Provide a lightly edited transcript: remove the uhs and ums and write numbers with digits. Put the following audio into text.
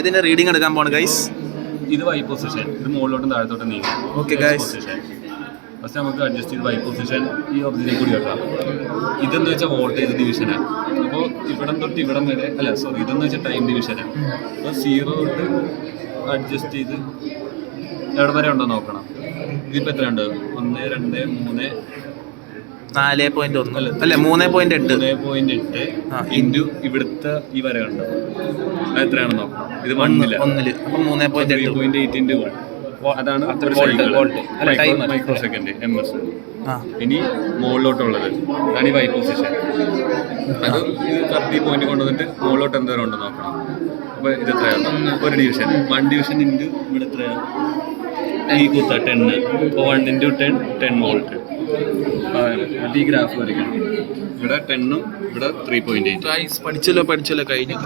ഇതിന്റെ റീഡിംഗ് എടുക്കാൻ പോണ് ഗൈസ്. ഇത് വൈ പൊസിഷൻ, ഇത് മുകളിലോട്ടും താഴത്തോട്ടും നീങ്ങും. Okay guys. ഫസ്റ്റ് നമുക്ക് അഡ്ജസ്റ്റ് ചെയ്ത് വൈ പൊസിഷൻ ഈ ഒറിജിനിൽ കൂടി വെക്കാം. ഇതെന്ന് വെച്ചാൽ വോൾട്ടേജ് ഡിവിഷനാണ്. അപ്പോൾ ഇവിടം തൊട്ട് ഇവിടം വരെ ഇതെന്ന് വെച്ചാൽ ടൈം ഡിവിഷനാണ്. അപ്പോൾ 0 തൊട്ട് അഡ്ജസ്റ്റ് ചെയ്ത് എവിടെ വരെ ഉണ്ടോ നോക്കണം. ഇതിപ്പോൾ എത്ര ഉണ്ട്? 1, 2, 3, 4.1 അല്ല 3.8 ഇൻറ്റു ഇവിടുത്തെ ഈ വര ഉണ്ട്. അത് എത്രയാണെന്ന് നോക്കണം. ഇത് 1 അപ്പം 3.8 ഇൻറ്റു 1. അതാണ് മൈക്രോ സെക്കൻഡ് MS. ഇനി മുകളിലോട്ടുള്ളത് അതാണ് ഈ വൈ പൊസിഷൻ. അത് ഇത് 30 പോയിന്റ് കൊണ്ടുവന്നിട്ട് മുകളിലോട്ട് എന്തോരം ഉണ്ടെന്ന് നോക്കണം. അപ്പോൾ ഇത് എത്രയാണ്? ഒരു ഡിവിഷൻ 1 ഡിവിഷൻ ഇൻറ്റു ഇവിടെ എത്രയാണ്? ഈ കുത്ത 10. അപ്പോൾ 1 ഇൻറ്റു 10 വോൾട്ട്. ഈ ഗ്രാഫ് വരയ്ക്കണം. ഇവിടെ 10ഉം ഇവിടെ 3.8. പഠിച്ചല്ലോ കഴിഞ്ഞു.